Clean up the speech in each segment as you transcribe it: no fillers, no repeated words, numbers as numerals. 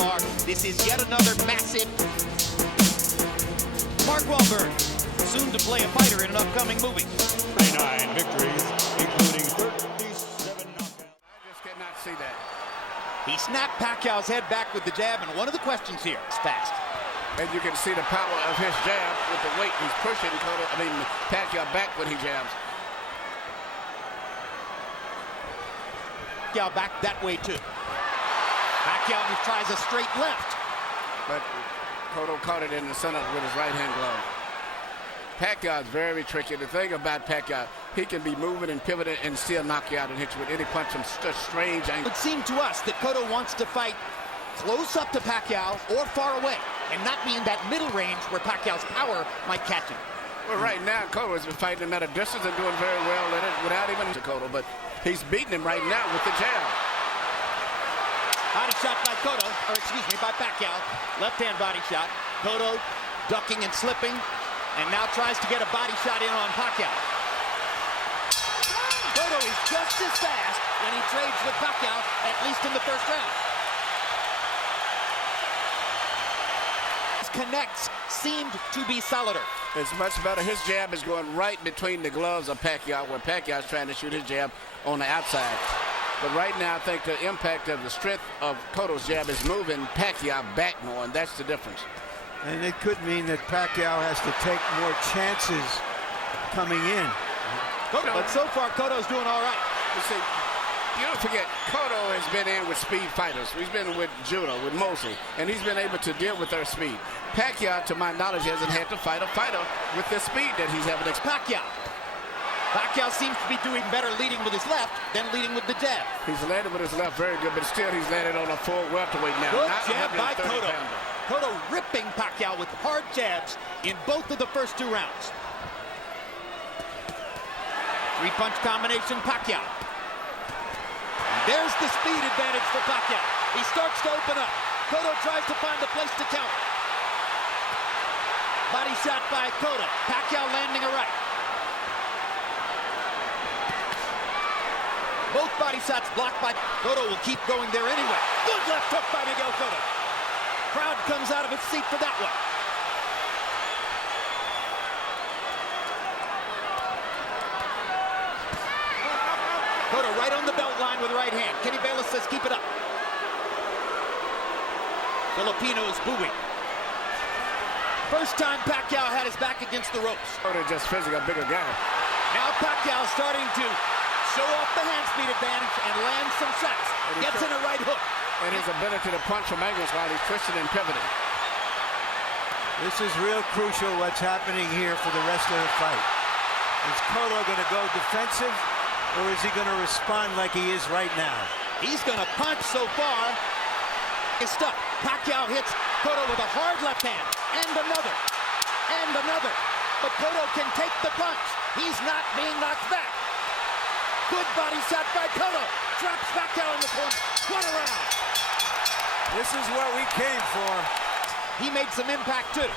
are. This is yet another massive. Mark Wahlberg, soon to play a fighter in an upcoming movie. 39 victories, including 37 knockouts. I just cannot see that. He snapped Pacquiao's head back with the jab, and one of the questions here is fast. And you can see the power of his jab with the weight he's pushing Pacquiao back when he jabs. Pacquiao back that way too. Pacquiao tries a straight left. But Cotto caught it in the center with his right-hand glove. Pacquiao is very tricky. The thing about Pacquiao, he can be moving and pivoting and still knock you out and hit you with any punch from such strange angles. It seemed to us that Cotto wants to fight close up to Pacquiao or far away, and not be in that middle range where Pacquiao's power might catch him. Well, right now, Cotto has been fighting him at a distance and doing very well at it without even to Cotto, but he's beating him right now with the jab. Body shot by Cotto, or excuse me, by Pacquiao. Left-hand body shot. Cotto ducking and slipping, and now tries to get a body shot in on Pacquiao. Cotto is just as fast when he trades with Pacquiao, at least in the first round. His connects seemed to be solider. It's much better. His jab is going right between the gloves of Pacquiao, where Pacquiao is trying to shoot his jab on the outside. But right now, I think the impact of the strength of Cotto's jab is moving Pacquiao back more, and that's the difference. And it could mean that Pacquiao has to take more chances coming in. But so far, Cotto's doing all right. You see, you don't forget, Cotto has been in with speed fighters. He's been with judo, with Mosley, and he's been able to deal with their speed. Pacquiao, to my knowledge, hasn't had to fight a fighter with the speed that he's having. Pacquiao seems to be doing better leading with his left than leading with the jab. He's landed with his left very good, but still he's landed on a full welterweight now. Good jab by Cotto. Cotto ripping Pacquiao with hard jabs in both of the first two rounds. Three-punch combination, Pacquiao. There's the speed advantage for Pacquiao. He starts to open up. Cotto tries to find a place to counter. Body shot by Cotto. Pacquiao landing a right. Both body shots blocked by Cotto. Will keep going there anyway. Good left hook by Miguel Cotto. Crowd comes out of its seat for that one. Cotto right on the belt line with the right hand. Kenny Bayless says keep it up. Filipinos booing. First time Pacquiao had his back against the ropes. Cotto just physically a bigger guy. Now Pacquiao starting to show off the hand speed advantage and land some shots. Gets in a right hook. And his ability to punch from angles while he's twisting and pivoting. This is real crucial what's happening here for the rest of the fight. Is Cotto going to go defensive, or is he going to respond like he is right now? He's going to punch so far. He's stuck. Pacquiao hits Cotto with a hard left hand. And another. And another. But Cotto can take the punch. He's not being knocked back. Good body shot by Cotto. Drops Pacquiao in the corner. What a round. This is what we came for. He made some impact too.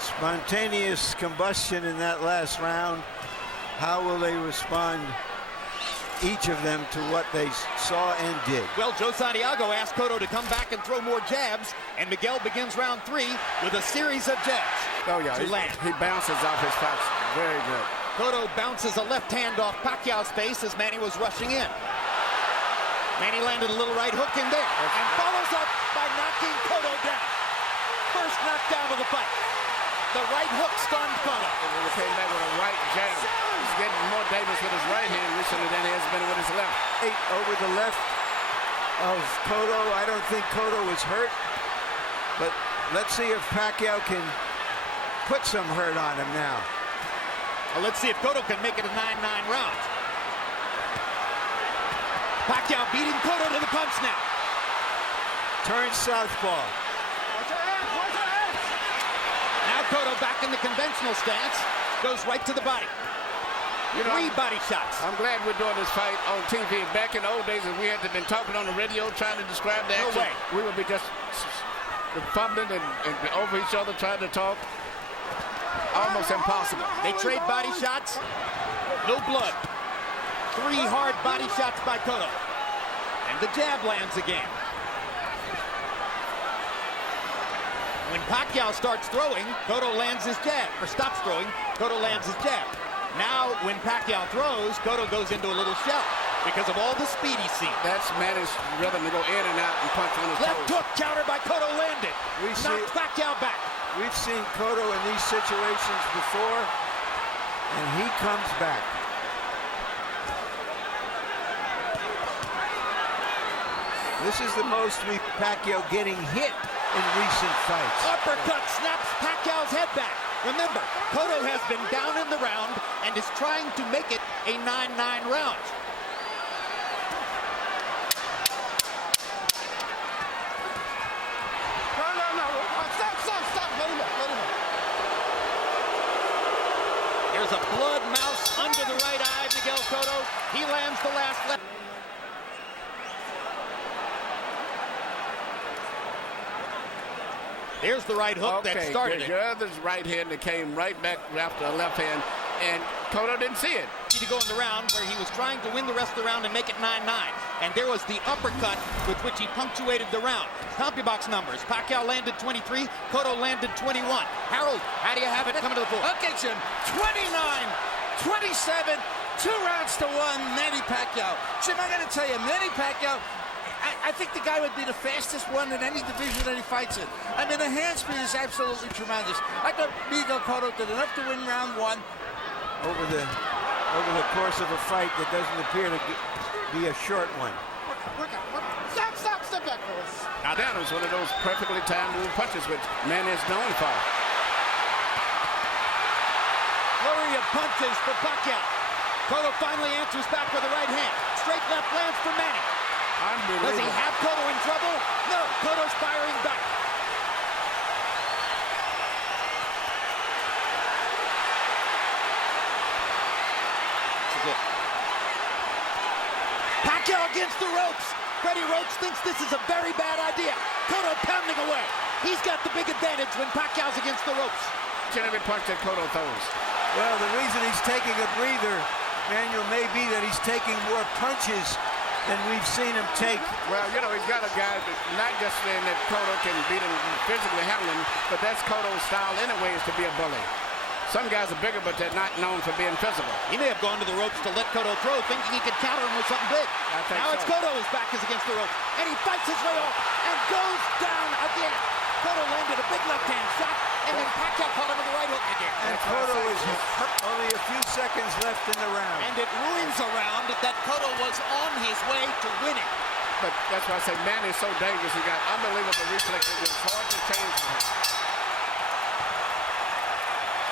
Spontaneous combustion in that last round. How will they respond, each of them, to what they saw and did? Well, Joe Santiago asked Cotto to come back and throw more jabs, and Miguel begins round 3 with a series of jabs. Oh yeah, he bounces off his shots. Very good. Cotto bounces a left hand off Pacquiao's face as Manny was rushing in. Manny landed a little right hook in there and follows up by knocking Cotto down. First knockdown of the fight. The right hook stunned Cotto. He came back with a right jab. He's getting more dangerous with his right hand recently than he has been with his left. Over the left of Cotto. I don't think Cotto was hurt, but let's see if Pacquiao can put some hurt on him now. Well, let's see if Cotto can make it a 9-9 round. Pacquiao beating Cotto to the punch now. Turns southpaw. Now Cotto back in the conventional stance. Goes right to the body. You know, 3 body shots. I'm glad we're doing this fight on TV. Back in the old days, if we had been talking on the radio trying to describe the action, we would be just fumbling and over each other trying to talk. Almost impossible. They trade body shots. No blood. 3 hard body shots by Cotto. And the jab lands again. When Pacquiao starts throwing, Cotto lands his jab, or stops throwing, Cotto lands his jab. Now, when Pacquiao throws, Cotto goes into a little shell because of all the speed he's seen. That's Manny's rhythm to go in and out and punch on his Left toes. hook counter by Cotto landed. Knocks Pacquiao back. We've seen Cotto in these situations before, and he comes back. This is the most Pacquiao getting hit in recent fights. Uppercut snaps Pacquiao's head back. Remember, Cotto has been down in the round and is trying to make it a 9-9 round. Stop. Let him up. There's a blood mouse under the right eye, Miguel Cotto. He lands the last left. There's the right hook that started it. The other's right hand that came right back after a left hand, and Cotto didn't see it. To go in the round where he was trying to win the rest of the round and make it 9-9. And there was the uppercut with which he punctuated the round. CompuBox numbers. Pacquiao landed 23, Cotto landed 21. Harold, how do you have it coming to the floor? Okay, Jim. 29-27, 2 rounds to 1, Manny Pacquiao. Jim, I got to tell you, Manny Pacquiao, I think the guy would be the fastest one in any division that he fights in. I mean, the hand speed is absolutely tremendous. I thought Miguel Cotto did enough to win round 1. Over the course of a fight that doesn't appear to be a short one. Step back, fellas. Now that was one of those perfectly timed little punches which Manny is known for. Flurry of punches for Pacquiao. Cotto finally answers back with the right hand. Straight left lands for Manny. Does he have Cotto in trouble? No, Cotto's firing back. Pacquiao against the ropes. Freddie Roach thinks this is a very bad idea. Cotto pounding away. He's got the big advantage when Pacquiao's against the ropes. Every punch that Cotto throws. Well, the reason he's taking a breather, Manuel, may be that he's taking more punches than we've seen him take. Well, you know, he's got a guy that not just saying that Cotto can beat him physically handle him, but that's Cotto's style anyways to be a bully. Some guys are bigger, but they're not known for being physical. He may have gone to the ropes to let Cotto throw, thinking he could counter him with something big. Now it's Cotto whose back is against the ropes, and he fights his way off and goes down again. Cotto landed a big left-hand shot, and then Pacquiao caught him with the right hook again. And Cotto is only a few seconds left in the round. And it ruins a round that Cotto was on his way to winning. But that's why I say Manny's so dangerous. He got unbelievable reflexes. It's hard to change him.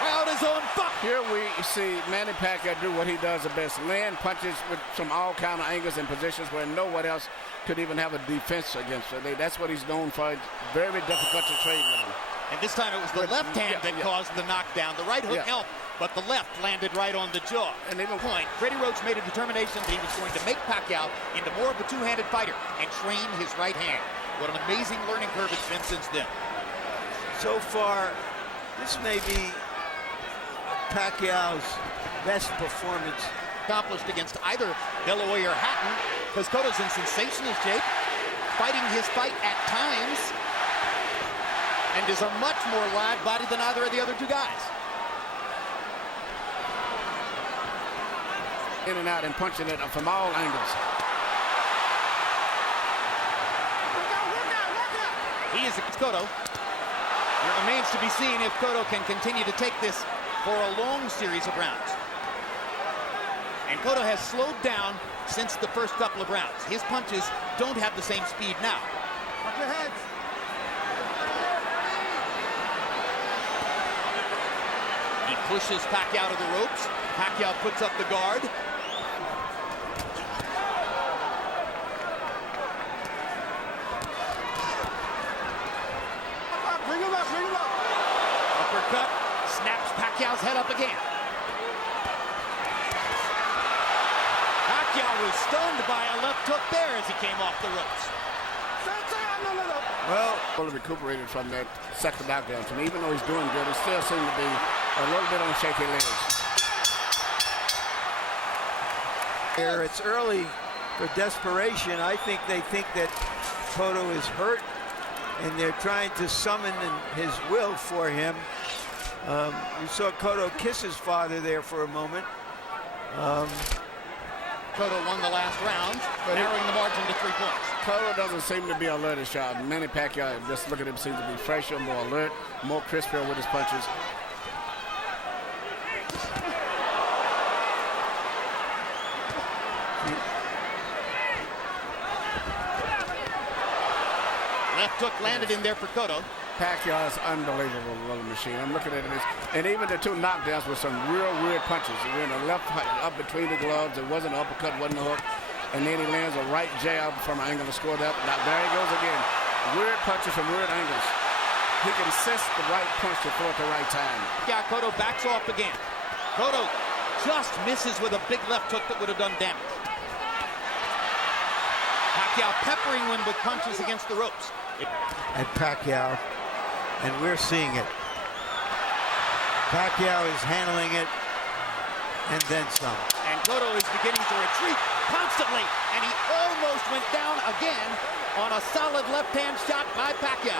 Crowd is on fire. Here we see Manny Pacquiao do what he does the best. Land punches from all kind of angles and positions where no one else could even have a defense against him. That's what he's known for. It's very difficult to trade with him. And this time it was the left hand that caused the knockdown. The right hook helped, but the left landed right on the jaw. And even point, Freddie Roach made a determination that he was going to make Pacquiao into more of a two-handed fighter and train his right hand. What an amazing learning curve it's been since then. So far, this may be Pacquiao's best performance accomplished against either Delaware or Hatton, because Cotto's in sensational shape, fighting his fight at times, and is a much more live body than either of the other two guys. In and out and punching it from all angles. He is Cotto. It remains to be seen if Cotto can continue to take this for a long series of rounds. And Cotto has slowed down since the first couple of rounds. His punches don't have the same speed now. Watch your heads. He pushes Pacquiao to the ropes. Pacquiao puts up the guard. Bring him up. Uppercut, snaps Pacquiao's head up again. Pacquiao was stunned by a left hook there as he came off the ropes. Well, fully recuperated from that second knockdown. To me, even though he's doing good, he still seems to be a little bit on shaky legs. here. It's early for desperation. I think they think that Cotto is hurt and they're trying to summon his will for him. We saw Cotto kiss his father there for a moment. Cotto won the last round, narrowing the margin to 3 points. Cotto doesn't seem to be alert as shot. Manny Pacquiao, just look at him, seems to be fresher, more alert, more crispier with his punches. Left hook landed in there for Cotto. Pacquiao is unbelievable little machine. I'm looking at this, and even the 2 knockdowns with some real weird punches. He went a left up between the gloves. It wasn't an uppercut, wasn't a hook, and then he lands a right jab from an angle to score that. Now there he goes again. Weird punches from weird angles. He can sense the right punch to throw at the right time. Yeah, Cotto backs off again. Cotto just misses with a big left hook that would have done damage. Pacquiao peppering him with punches against the ropes. And Pacquiao, and we're seeing it. Pacquiao is handling it, and then some. And Cotto is beginning to retreat constantly, and he almost went down again on a solid left-hand shot by Pacquiao.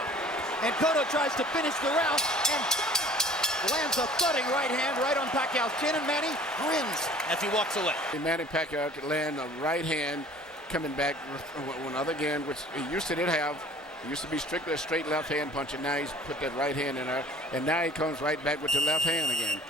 And Cotto tries to finish the round and lands a thudding right hand right on Pacquiao's chin, and Manny grins as he walks away. Manny Pacquiao could land a right hand coming back with another again, which he used to have. He used to be strictly a straight left hand puncher. Now he's put that right hand in there, and now he comes right back with the left hand again.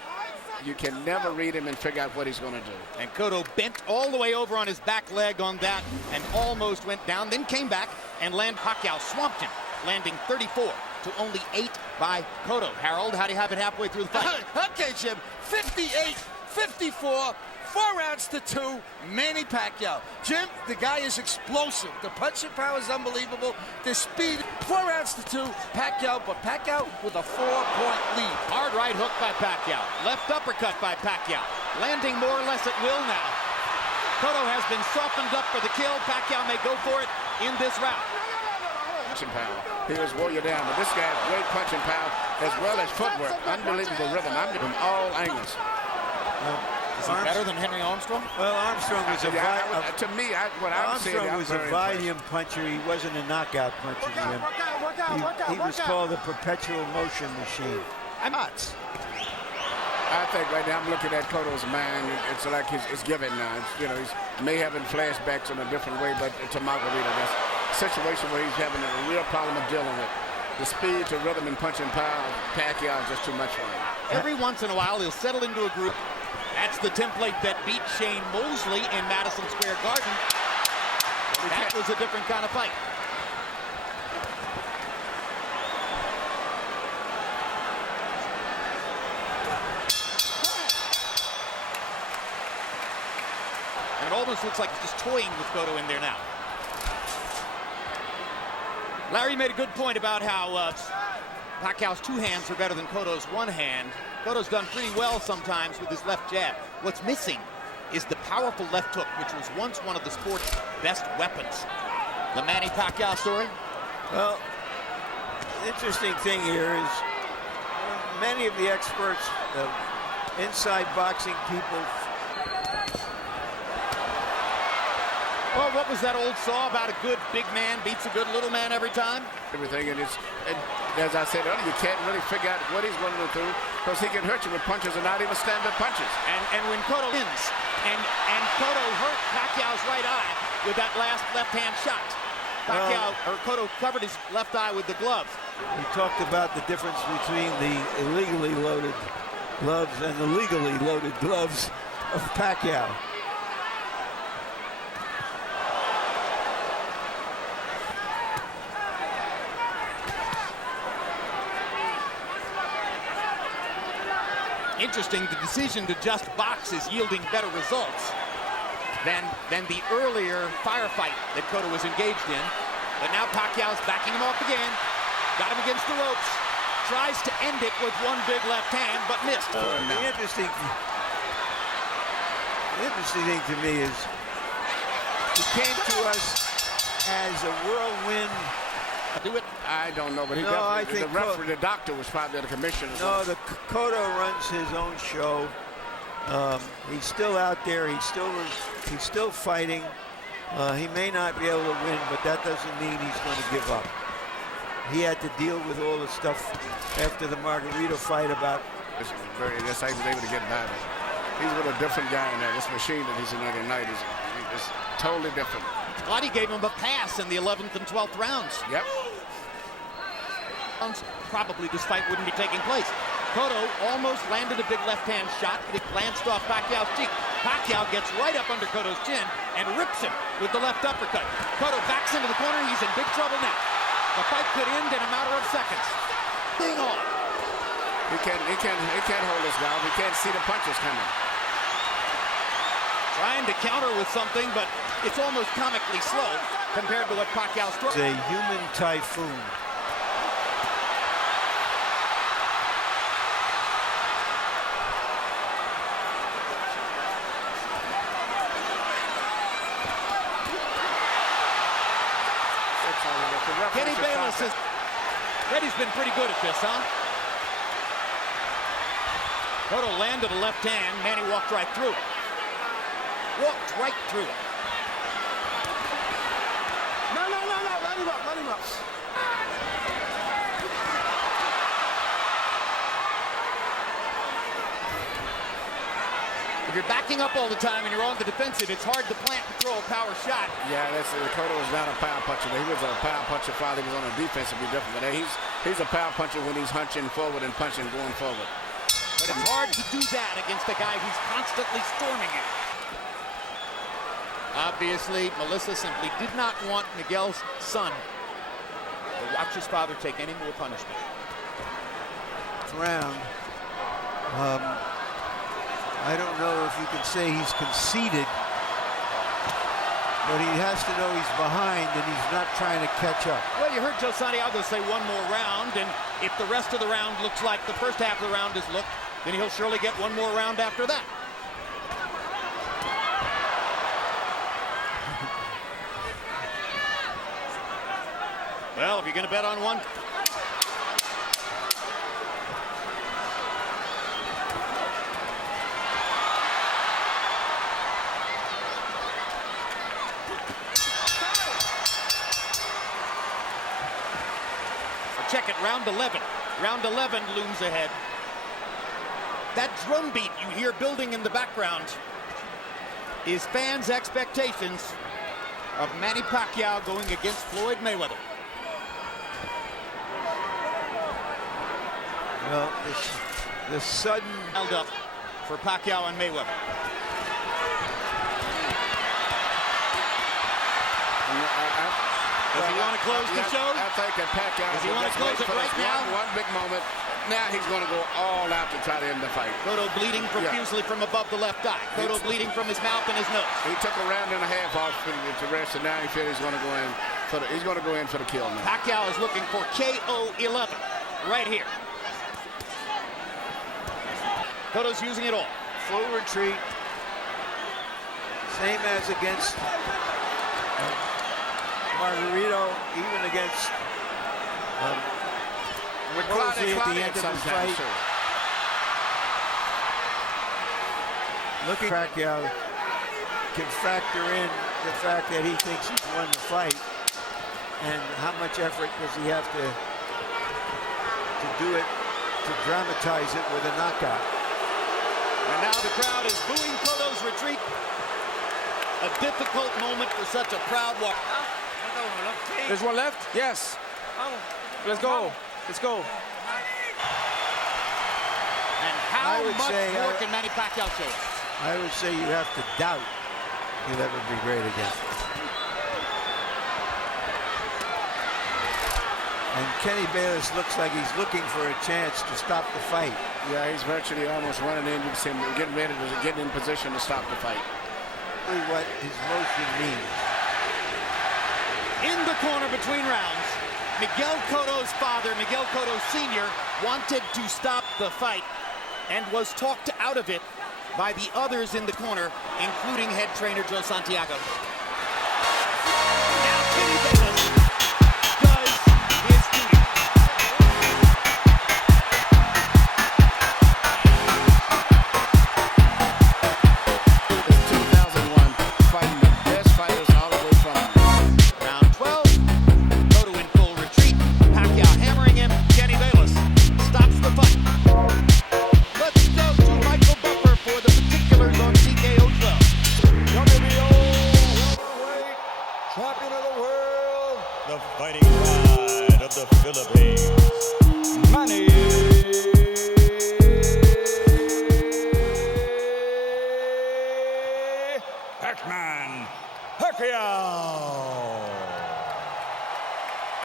You can never read him and figure out what he's going to do. And Cotto bent all the way over on his back leg on that and almost went down, then came back and Pacquiao swamped him, landing 34 to only 8 by Cotto. Harold, how do you have it halfway through the fight? Okay, Jim. 58-54. 4 rounds to 2, Manny Pacquiao. Jim, the guy is explosive. The punching power is unbelievable. The speed, 4 rounds to 2, Pacquiao, but Pacquiao with a 4-point lead. Hard right hook by Pacquiao. Left uppercut by Pacquiao. Landing more or less at will now. Cotto has been softened up for the kill. Pacquiao may go for it in this round. Punching power. He was wore you down, but this guy has great punching power as well as footwork. Unbelievable rhythm. I'm from all angles. Is he better than Henry Armstrong? Well, Armstrong was to me, what I'm saying, Armstrong was a volume puncher. He wasn't a knockout puncher, Jim. He was called a perpetual motion machine. I'm nuts. I think right now I'm looking at Cotto's mind. It's like it's given now. He may have flashbacks in a different way, but to Margarita, that's a situation where he's having a real problem of dealing with. The speed to rhythm and punching power, Pacquiao is just too much for him. Every once in a while, he'll settle into a group. That's the template that beat Shane Mosley in Madison Square Garden. That was a different kind of fight. And it almost looks like he's just toying with Cotto in there now. Larry made a good point about how Pacquiao's 2 hands are better than Cotto's 1 hand. Cotto's done pretty well sometimes with his left jab. What's missing is the powerful left hook, which was once one of the sport's best weapons. The Manny Pacquiao story? Well, the interesting thing here is many of the experts, inside boxing people. Well, what was that old saw about a good big man beats a good little man every time? Everything, and as I said earlier, you can't really figure out what he's going to do because he can hurt you with punches and not even stand-up punches. And when Cotto wins, and Cotto hurt Pacquiao's right eye with that last left-hand shot. Cotto covered his left eye with the glove. We talked about the difference between the illegally loaded gloves and the legally loaded gloves of Pacquiao. Interesting, the decision to just box is yielding better results than the earlier firefight that Cotto was engaged in. But now Pacquiao's backing him off again. Got him against the ropes. Tries to end it with one big left hand, but missed. The interesting thing to me is he came to us as a whirlwind. Do it? I don't know, but he I think the doctor was probably the commissioner. No, Cotto runs his own show. He's still out there. He's still fighting. He may not be able to win, but that doesn't mean he's going to give up. he had to deal with all the stuff after the Margarito fight about. That's how he's able to get by it. He's with a different guy in there. This machine that he's in there tonight is totally different. Lottie gave him a pass in the 11th and 12th rounds. Yep. Probably this fight wouldn't be taking place. Cotto almost landed a big left-hand shot, but it glanced off Pacquiao's cheek. Pacquiao gets right up under Cotto's chin and rips him with the left uppercut. Cotto backs into the corner. He's in big trouble now. The fight could end in a matter of seconds. Thing on. He can't hold this down. He can't see the punches coming. Trying to counter with something, but it's almost comically slow compared to what Pacquiao struck. It's a human typhoon. Kenny Bayless is... Reddy's been pretty good at this, huh? Cotto landed a left hand. Manny walked right through it. Walked right through it. No. Let him up. If you're backing up all the time and you're on the defensive, it's hard to plant and throw a power shot. Yeah, Cotto is not a power puncher. He was a power puncher while he was on the defense. It'd be different. But he's a power puncher when he's hunching forward and punching going forward. But it's hard to do that against a guy who's constantly storming it. Obviously, Melissa simply did not want Miguel's son to watch his father take any more punishment. Round. I don't know if you can say he's conceded, but he has to know he's behind and he's not trying to catch up. Well, you heard Joe Santiago say one more round, and if the rest of the round looks like the first half of the round has looked, then he'll surely get one more round after that. Well, if you're going to bet on one, check it, round 11. Round 11 looms ahead. That drum beat you hear building in the background is fans' expectations of Manny Pacquiao going against Floyd Mayweather. Well, the sudden Held up for Pacquiao and Mayweather. Does he want to close the show? I think that Pacquiao Does he want to close it right now? One big moment. Now he's going to go all out to try to end the fight. Cotto bleeding profusely from above the left eye. Cotto bleeding from his mouth and his nose. He took a round and a half off to rest, and now he feels he's going to go in for the kill now. Pacquiao is looking for KO 11 right here. Cotto's using it all. full retreat, same as against Margarito, even against Rosie at the end of the fight. Looking at Pacquiao can factor in the fact that he thinks he's won the fight, and how much effort does he have to do it, to dramatize it with a knockout. And now the crowd is booing Cotto's retreat. A difficult moment for such a crowd walk. There's one left? Yes. Let's go. Let's go. And how would much say, more can Manny Pacquiao show us? I would say you have to doubt he'll ever be great again. And Kenny Bayless looks like he's looking for a chance to stop the fight. Yeah, he's virtually almost running in. You can see him getting ready to get in position to stop the fight. What his motion means. In the corner between rounds, Miguel Cotto's father, Miguel Cotto Sr., wanted to stop the fight and was talked out of it by the others in the corner, including head trainer Joe Santiago. Now Kenny Bayless does his duty. It's 2001, fighting the best fighters all the way from. Round 12, Cotto in full retreat. Pacquiao fighting pride of the Philippines, Manny Pacquiao.